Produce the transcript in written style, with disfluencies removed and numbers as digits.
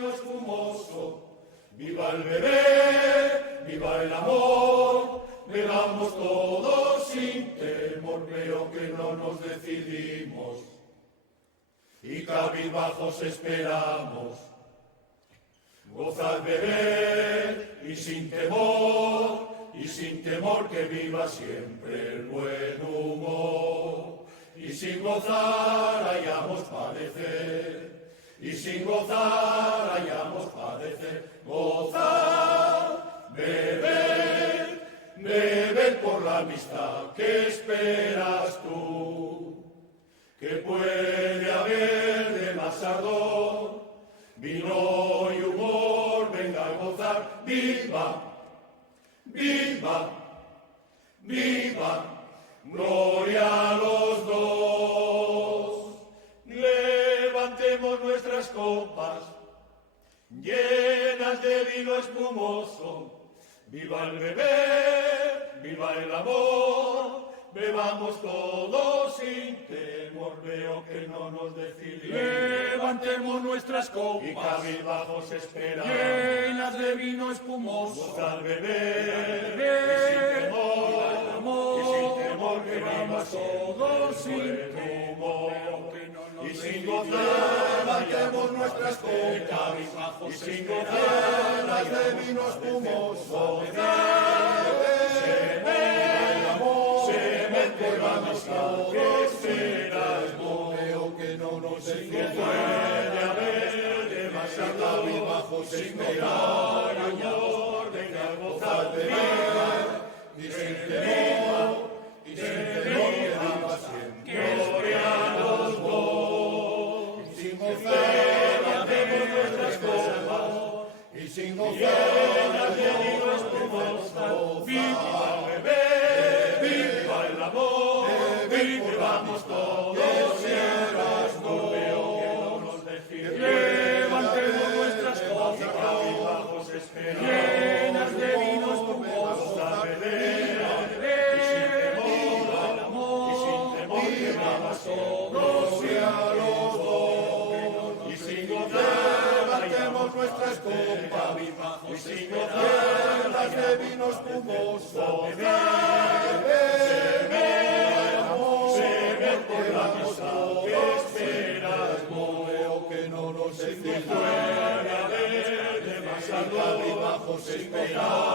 vino espumoso. Viva el beber, viva el amor, bebamos todos sin temor, veo que no nos decidimos y cabizbajos esperamos. Gozad beber y sin temor que viva siempre el buen humor. Y sin gozar hayamos padecer, y sin gozar hayamos padecer. Gozad, bebed, bebed por la amistad que esperas tú, que puede haber de más ardor, vino y humor, venga a gozar. Viva, viva, viva, gloria a los dos. Levantemos nuestras copas llenas de vino espumoso. Viva el beber, viva el amor, bebamos todos sin temor, veo que no nos decidimos. Levantemos nuestras Y copas cabizbajos esperamos. llenas de vino espumoso. Gozar beber, Beber, y sin temor que viva bebamos siempre todos el sin buen temor, humor. que no nos Y sin decidimos. gozar levantemos nuestras copas, cabizbajos y sin esperamos. gozar de vino espumoso. Que esperas, no veo que no nos puede haber demasiado cabizbajos esperar, amor, venga a gozar de vida, y sin temor que viva siempre, gloria a los dos. Y sin gozar levantemos nuestras copas, y sin gozar de vino espumoso. Viva el beber, viva el amor, vivamos todos sierras, no veo que no nos decidimos. Levantemos nuestras copas Cabizbajos esperamos, llenas de vino espumoso. a beber, y sin temor que vamos todos a los dos. Y sin gozar levantemos nuestras copas, y sin gozar de vino espumoso. Puede haber demasiado cabizbajos esperar.